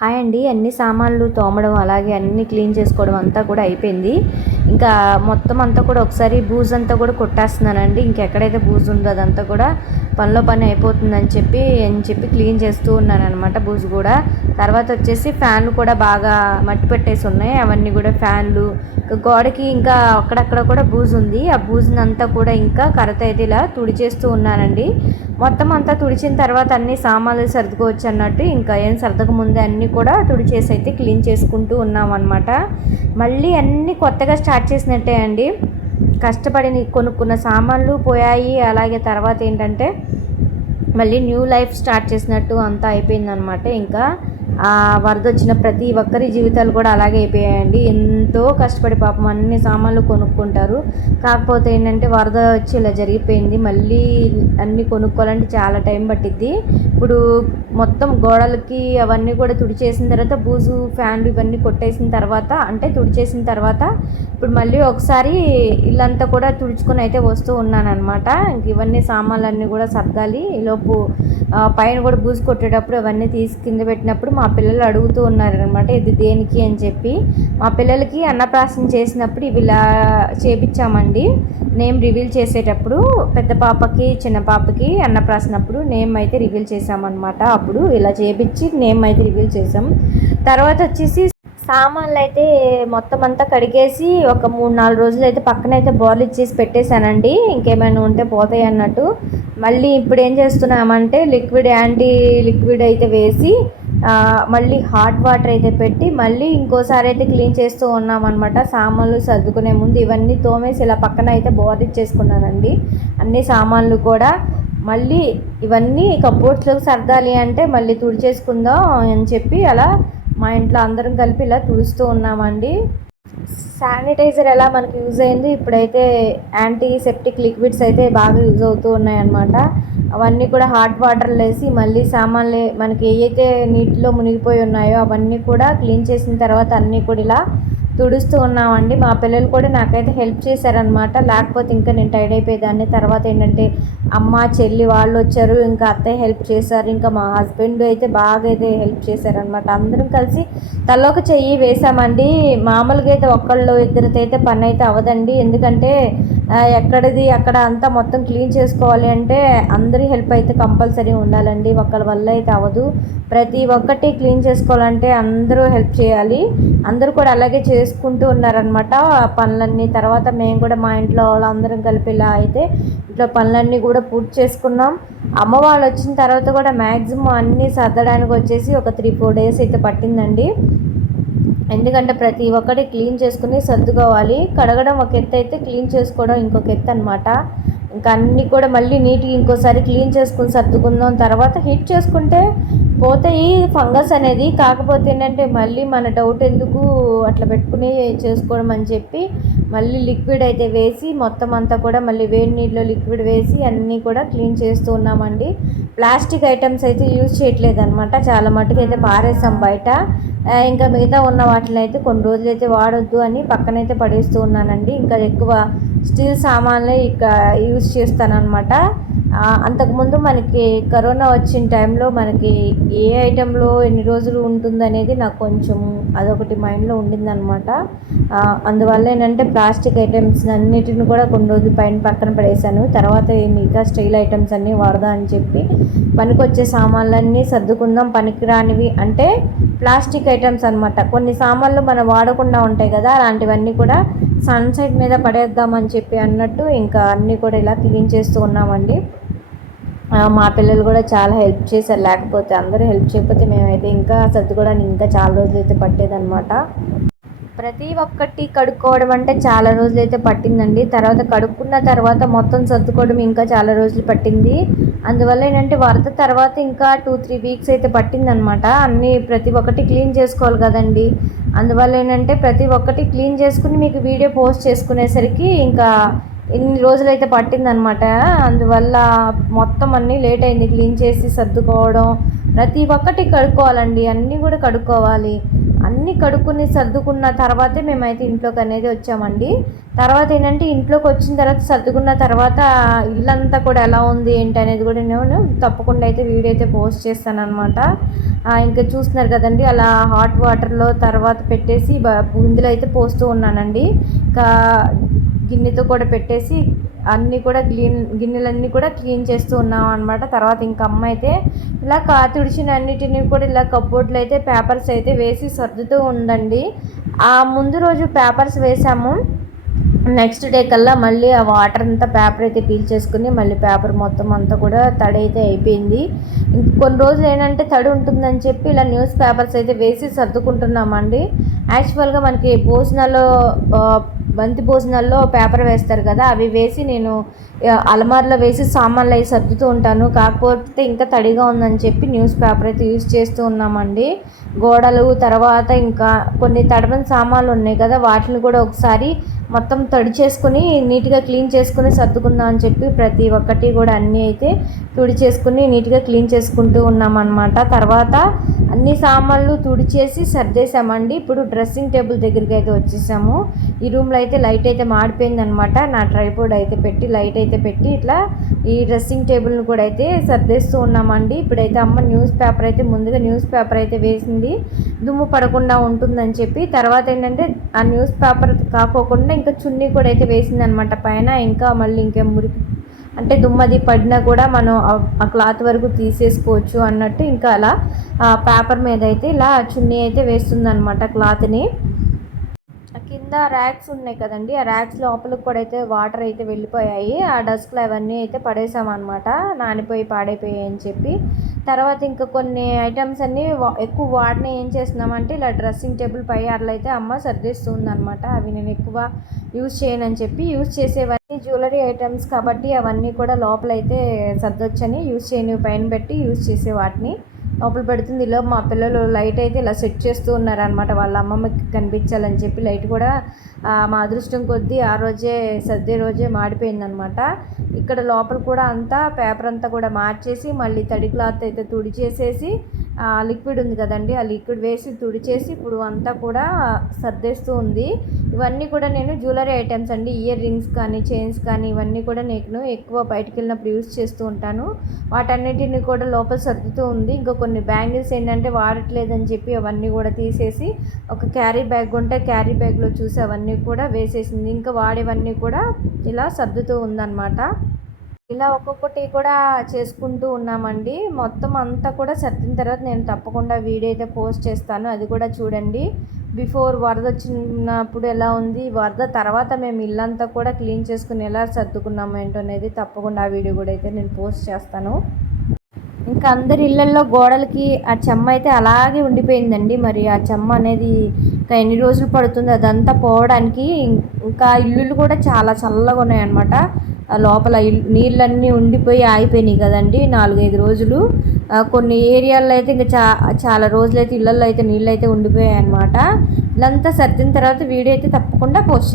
Hi అండి. అన్ని సామాన్లు తోమడం, అలాగే అన్నీ క్లీన్ చేసుకోవడం అంతా కూడా అయిపోయింది. ఇంకా మొత్తం అంతా కూడా ఒకసారి బూజంతా కూడా కొట్టేస్తున్నానండి. ఇంకెక్కడైతే బూజు ఉందో అదంతా కూడా పనిలో పని అయిపోతుందని చెప్పి క్లీన్ చేస్తూ ఉన్నానన్నమాట బూజు కూడా. తర్వాత వచ్చేసి ఫ్యాన్లు కూడా బాగా మట్టి పెట్టేసి ఉన్నాయి. అవన్నీ కూడా ఫ్యాన్లు, గోడకి ఇంకా అక్కడక్కడ కూడా బూజు ఉంది. ఆ బూజునంతా కూడా ఇంకా కర్రతో అయితే ఇలా తుడిచేస్తూ ఉన్నానండి. మొత్తం అంతా తుడిచిన తర్వాత అన్ని సామాన్లు సర్దుకోవచ్చు అన్నట్టు ఇంకా ఏం సర్దక ముందే అన్నీ కూడా తుడిచేసి అయితే క్లీన్ చేసుకుంటూ ఉన్నాం అనమాట. మళ్ళీ అన్నీ కొత్తగా స్టార్ట్ చేసినట్టే అండి. కష్టపడి కొనుక్కున్న సామాన్లు పోయాయి. అలాగే తర్వాత ఏంటంటే మళ్ళీ న్యూ లైఫ్ స్టార్ట్ చేసినట్టు అంతా అయిపోయిందనమాట. ఇంకా వరద వచ్చిన ప్రతి ఒక్కరి జీవితాలు కూడా అలాగే అయిపోయాయండి. ఎంతో కష్టపడి పాపం అన్ని సామాన్లు కొనుక్కుంటారు. కాకపోతే ఏంటంటే వరద వచ్చి ఇలా జరిగిపోయింది. మళ్ళీ అన్నీ కొనుక్కోవాలంటే చాలా టైం పట్టిద్ది. ఇప్పుడు మొత్తం గోడలకి అవన్నీ కూడా తుడిచేసిన తర్వాత బూజు ఫ్యాన్లు ఇవన్నీ కొట్టేసిన తర్వాత, అంటే తుడిచేసిన తర్వాత ఇప్పుడు మళ్ళీ ఒకసారి ఇల్లంతా కూడా తుడుచుకొని అయితే వస్తూ ఉన్నాను అనమాట. ఇంక ఇవన్నీ సామాన్లు అన్నీ కూడా సర్దాలి. ఈలోపు పైన కూడా బూజు కొట్టేటప్పుడు అవన్నీ తీసి కింద పెట్టినప్పుడు మా పిల్లలు అడుగుతూ ఉన్నారనమాట, ఇది దేనికి అని చెప్పి. మా పిల్లలకి అన్నప్రాసన చేసినప్పుడు ఇవి ఇలా చేపించామండి. నేమ్ రివీల్ చేసేటప్పుడు పెద్ద పాపకి చిన్న పాపకి అన్నప్రాసనప్పుడు నేమ్ అయితే రివీల్ చేసామన్నమాట. అప్పుడు ఇలా చేపించి నేమ్ అయితే రివీల్ చేసాం. తర్వాత వచ్చేసి సామాన్లు అయితే మొత్తం అంతా కడిగేసి ఒక 3-4 రోజులు అయితే పక్కనైతే బోర్లు ఇచ్చేసి పెట్టేశానండి. ఇంకేమైనా ఉంటే పోతాయి అన్నట్టు. మళ్ళీ ఇప్పుడు ఏం చేస్తున్నామంటే యాంటీ లిక్విడ్ అయితే వేసి మళ్ళీ హాట్ వాటర్ అయితే పెట్టి మళ్ళీ ఇంకోసారి అయితే క్లీన్ చేస్తూ ఉన్నామన్నమాట. సామాన్లు సర్దుకునే ముందు ఇవన్నీ తోమేసి ఇలా పక్కన అయితే బోర్లు ఇచ్చేసుకున్నానండి. అన్ని సామాన్లు కూడా మళ్ళీ ఇవన్నీ కబోర్డ్స్లోకి సర్దాలి అంటే మళ్ళీ తుడిచేసుకుందాం అని చెప్పి అలా మా ఇంట్లో అందరం కలిపి ఇలా తుడుస్తూ ఉన్నామండి. శానిటైజర్ ఎలా మనకు యూజ్ అయింది, ఇప్పుడైతే యాంటీసెప్టిక్ లిక్విడ్స్ అయితే బాగా యూజ్ అవుతూ ఉన్నాయన్నమాట. అవన్నీ కూడా హాట్ వాటర్లో వేసి మళ్ళీ సామాన్లు మనకి ఏవైతే నీటిలో మునిగిపోయి ఉన్నాయో అవన్నీ కూడా క్లీన్ చేసిన తర్వాత అన్నీ కూడా ఇలా తుడుస్తూ ఉన్నామండి. మా పిల్లలు కూడా నాకైతే హెల్ప్ చేశారనమాట. లేకపోతే ఇంకా నేను టైర్డ్ అయిపోయేదాన్ని. తర్వాత ఏంటంటే అమ్మ చెల్లి వాళ్ళు వచ్చారు, ఇంకా అత్తయ్య హెల్ప్ చేశారు, ఇంకా మా హస్బెండ్ అయితే బాగా అయితే హెల్ప్ చేశారనమాట. అందరం కలిసి తలోకి చెయ్యి వేసామండి. మామూలుగా అయితే ఒక్కళ్ళు ఇద్దరితో అయితే పని అయితే అవ్వదండి. ఎందుకంటే ఎక్కడిది అక్కడ అంతా మొత్తం క్లీన్ చేసుకోవాలి అంటే అందరి హెల్ప్ అయితే కంపల్సరీ ఉండాలండి. ఒకళ్ళ వల్ల అయితే అవ్వదు. ప్రతి ఒక్కటి క్లీన్ చేసుకోవాలంటే అందరూ హెల్ప్ చేయాలి. అందరూ కూడా అలాగే చేసుకుంటూ ఉన్నారనమాట పనులన్నీ. తర్వాత మేము కూడా మా ఇంట్లో వాళ్ళందరం కలిపి ఇలా అయితే ఇంట్లో పనులన్నీ కూడా పూర్తి చేసుకున్నాం. అమ్మ వాళ్ళు వచ్చిన తర్వాత కూడా మ్యాక్సిమం అన్నీ సర్దడానికి వచ్చేసి ఒక 3-4 డేస్ అయితే పట్టిందండి. ఎందుకంటే ప్రతి ఒక్కటి క్లీన్ చేసుకుని సర్దుకోవాలి. కడగడం ఒక ఎత్తు అయితే క్లీన్ చేసుకోవడం ఇంకొక ఎత్తు అనమాట. ఇంకా అన్నీ కూడా మళ్ళీ నీట్గా ఇంకోసారి క్లీన్ చేసుకుని సర్దుకుందాం. తర్వాత హీట్ చేసుకుంటే పోతాయి ఫంగస్ అనేది. కాకపోతే ఏంటంటే మళ్ళీ మన డౌట్ ఎందుకు అట్లా పెట్టుకుని చేసుకోవడం అని చెప్పి మళ్ళీ లిక్విడ్ అయితే వేసి మొత్తం అంతా కూడా మళ్ళీ వేడి నీటిలో లిక్విడ్ వేసి అన్నీ కూడా క్లీన్ చేస్తూ ఉన్నామండి. ప్లాస్టిక్ ఐటమ్స్ అయితే యూజ్ చేయట్లేదు అనమాట. చాలా మట్టుకు అయితే పారేసాం బయట. ఇంకా మిగతా ఉన్న వాటిని అయితే కొన్ని రోజులు అయితే వాడొద్దు అని పక్కనైతే పడేస్తూ ఉన్నానండి. ఇంకా ఎక్కువ స్టీల్ సామాన్లే ఇక యూజ్ చేస్తానన్నమాట. అంతకుముందు మనకి కరోనా వచ్చిన టైంలో మనకి ఏ ఐటెంలో ఎన్ని రోజులు ఉంటుందనేది నాకు కొంచెం అదొకటి మైండ్లో ఉండిందనమాట. అందువల్ల ఏంటంటే ప్లాస్టిక్ ఐటమ్స్ అన్నిటిని కూడా కొన్ని రోజులు పక్కన పడేసాను. తర్వాత మిగతా స్టీల్ ఐటమ్స్ అన్నీ వాడదాం అని చెప్పి పనికొచ్చే సామాన్లన్నీ సర్దుకుందాం. పనికిరానివి అంటే ప్లాస్టిక్ ఐటమ్స్ అనమాట. కొన్ని సామాన్లు మనం వాడకుండా ఉంటాయి కదా, అలాంటివన్నీ కూడా సన్సైడ్ మీద పడేద్దామని చెప్పి అన్నట్టు ఇంకా అన్నీ కూడా ఇలా క్లీన్ చేస్తూ ఉన్నామండి. మా పిల్లలు కూడా చాలా హెల్ప్ చేశారు. లేకపోతే అందరూ హెల్ప్ చేయకపోతే మేమైతే ఇంకా సర్దుకోవడానికి ఇంకా చాలా రోజులు అయితే పట్టేదన్నమాట. ప్రతి ఒక్కటి కడుక్కోవడం అంటే చాలా రోజులు అయితే పట్టిందండి. తర్వాత కడుక్కున్న తర్వాత మొత్తం సర్దుకోవడం ఇంకా చాలా రోజులు పట్టింది. అందువల్ల ఏంటంటే వరద తర్వాత ఇంకా 2-3 వీక్స్ అయితే పట్టిందనమాట. అన్నీ ప్రతి ఒక్కటి క్లీన్ చేసుకోవాలి కదండి. అందువల్ల ఏంటంటే ప్రతి ఒక్కటి క్లీన్ చేసుకుని మీకు వీడియో పోస్ట్ చేసుకునేసరికి ఇంకా ఇన్ని రోజులు అయితే పట్టిందనమాట. అందువల్ల మొత్తం అన్నీ లేట్ అయింది క్లీన్ చేసి సర్దుకోవడం. ప్రతి ఒక్కటి కడుక్కోవాలండి, అన్నీ కూడా కడుక్కోవాలి. అన్నీ కడుక్కుని సర్దుకున్న తర్వాతే మేమైతే ఇంట్లోకి అనేది వచ్చామండి. తర్వాత ఏంటంటే ఇంట్లోకి వచ్చిన తర్వాత సర్దుకున్న తర్వాత ఇల్లంతా కూడా ఎలా ఉంది ఏంటి అనేది కూడా నేను తప్పకుండా అయితే వీడియో అయితే పోస్ట్ చేస్తాను అనమాట. ఇంకా చూస్తున్నారు కదండి, అలా హాట్ వాటర్లో తర్వాత పెట్టేసి ఇందులో అయితే పోస్తూ ఉన్నానండి. ఇంకా గిన్నెతో కూడా పెట్టేసి అన్నీ కూడా గిన్నెలన్నీ కూడా క్లీన్ చేస్తూ ఉన్నాం అనమాట. తర్వాత ఇంకా అమ్మ అయితే ఇలా తుడిచిన అన్నిటిని కూడా ఇలా కప్బోర్డ్లో అయితే పేపర్స్ అయితే వేసి సర్దుతూ ఉందండి. ఆ ముందు రోజు పేపర్స్ వేసాము, నెక్స్ట్ డే కల్లా మళ్ళీ ఆ వాటర్ అంతా పేపర్ అయితే పీల్చేసుకుని మళ్ళీ పేపర్ మొత్తం అంతా కూడా తడి అయితే అయిపోయింది. కొన్ని రోజులు ఏంటంటే తడి ఉంటుందని చెప్పి ఇలా న్యూస్ పేపర్స్ అయితే వేసి సర్దుకుంటున్నామండి. యాక్చువల్గా మనకి భోజనాల్లో బంతి భోజనాల్లో పేపర్ వేస్తారు కదా, అవి వేసి నేను అలమార్లో వేసి సామాన్లు అవి సర్దుతూ ఉంటాను. కాకపోతే ఇంకా తడిగా ఉందని చెప్పి న్యూస్ పేపర్ అయితే యూజ్ చేస్తూ ఉన్నామండి. గోడలు తర్వాత ఇంకా కొన్ని తడవని సామాన్లు ఉన్నాయి కదా, వాటిని కూడా ఒకసారి మొత్తం తడి చేసుకుని నీట్గా క్లీన్ చేసుకుని సర్దుకుందాం అని చెప్పి ప్రతి ఒక్కటి కూడా అన్నీ అయితే తుడి చేసుకుని నీట్గా క్లీన్ చేసుకుంటూ ఉన్నామన్నమాట. తర్వాత అన్ని సామాన్లు తుడిచేసి సర్దేశామండి. ఇప్పుడు డ్రెస్సింగ్ టేబుల్ దగ్గరికి అయితే వచ్చేసాము. ఈ రూమ్లో అయితే లైట్ అయితే మాడిపోయింది అనమాట. నా ట్రైపోర్డ్ అయితే పెట్టి లైట్ అయితే పెట్టి ఇట్లా ఈ డ్రెస్సింగ్ టేబుల్ని కూడా అయితే సర్దేస్తూ ఉన్నామండి. ఇప్పుడైతే అమ్మ న్యూస్ పేపర్ అయితే ముందుగా న్యూస్ పేపర్ అయితే వేసింది, దుమ్ము పడకుండా ఉంటుందని చెప్పి. తర్వాత ఏంటంటే ఆ న్యూస్ పేపర్ కాకోకుండా ఇంకా చున్నీ కూడా అయితే వేసింది అనమాట పైన. ఇంకా మళ్ళీ ఇంకేం మురికి అంటే దుమ్మది పడినా కూడా మనం ఆ క్లాత్ వరకు తీసేసుకోవచ్చు అన్నట్టు ఇంకా అలా పేపర్ మీద అయితే ఇలా చున్నీ అయితే వేస్తుంది అనమాట క్లాత్ని. కింద ర్యాక్స్ ఉన్నాయి కదండి, ఆ ర్యాక్స్ లోపలికి కూడా అయితే వాటర్ అయితే వెళ్ళిపోయాయి. ఆ డస్క్లు అవన్నీ అయితే పడేసామన్నమాట, నానిపోయి పాడైపోయాయి అని చెప్పి. తర్వాత ఇంకా కొన్ని ఐటమ్స్ అన్నీ ఎక్కువ వాడిని ఏం చేస్తున్నామంటే ఇలా డ్రెస్సింగ్ టేబుల్ పై అట్లయితే అమ్మ సర్దిస్తుంది అనమాట. అవి నేను ఎక్కువ యూజ్ చేయనని చెప్పి యూజ్ చేసేవన్నీ జ్యువెలరీ ఐటమ్స్ కాబట్టి అవన్నీ కూడా లోపలైతే సర్దొచ్చని యూజ్ చేయని పైన పెట్టి యూజ్ చేసే వాటిని లోపల పెడుతుంది. ఇలా మా పిల్లలు లైట్ అయితే ఇలా సెట్ చేస్తూ ఉన్నారనమాట, వాళ్ళ అమ్మమ్మకి కనిపించాలని చెప్పి. లైట్ కూడా మా అదృష్టం కొద్దీ ఆ రోజే సర్దే రోజే మాడిపోయిందనమాట. ఇక్కడ లోపల కూడా అంతా పేపర్ అంతా కూడా మార్చేసి మళ్ళీ తడి క్లాత్ అయితే తుడిచేసేసి లిక్విడ్ ఉంది కదండి, ఆ లిక్విడ్ వేసి తుడిచేసి ఇప్పుడు అంతా కూడా సర్దేస్తూ ఉంది. ఇవన్నీ కూడా నేను జ్యువెలరీ ఐటమ్స్ అండి, ఇయర్ రింగ్స్ కానీ చైన్స్ కానీ ఇవన్నీ కూడా నేను ఎక్కువ బయటికి వెళ్ళినప్పుడు యూజ్ చేస్తూ ఉంటాను. వాటన్నిటిని కూడా లోపల సర్దుతూ ఉంది. ఇంకా కొన్ని బ్యాంగిల్స్ ఏంటంటే వాడట్లేదని చెప్పి అవన్నీ కూడా తీసేసి ఒక క్యారీ బ్యాగ్ ఉంటే క్యారీ బ్యాగ్లో చూసి అవన్నీ కూడా వేసేసింది. ఇంకా వాడేవన్నీ కూడా ఇలా సర్దుతూ ఉందన్నమాట. ఇలా ఒక్కొక్కటి కూడా చేసుకుంటూ ఉన్నామండి. మొత్తం అంతా కూడా సర్దిన తర్వాత నేను తప్పకుండా వీడియో అయితే పోస్ట్ చేస్తాను, అది కూడా చూడండి. బిఫోర్ వరద వచ్చినప్పుడు ఎలా ఉంది, వరద తర్వాత మేము ఇల్లంతా కూడా క్లీన్ చేసుకుని ఎలా సర్దుకున్నాము ఏంటో అనేది తప్పకుండా ఆ వీడియో కూడా అయితే నేను పోస్ట్ చేస్తాను. ఇంకా అందరి ఇళ్ళల్లో గోడలకి ఆ చెమ్మ అయితే అలాగే ఉండిపోయిందండి. మరి ఆ చెమ్మ అనేది ఇంకా ఎన్ని రోజులు పడుతుంది అదంతా పోవడానికి. ఇంకా ఇల్లులు కూడా చాలా చల్లగా ఉన్నాయన్నమాట. లోపల నీళ్ళన్నీ ఉండిపోయి ఆగిపోయినాయి కదండి 4-5 రోజులు. కొన్ని ఏరియాల్లో అయితే ఇంకా చాలా రోజులు అయితే ఇళ్ళల్లో అయితే నీళ్ళు అయితే ఉండిపోయాయి అనమాట. ఇదంతా సర్దిన తర్వాత వీడియో అయితే తప్పకుండా పోస్ట్ చేస్తాను.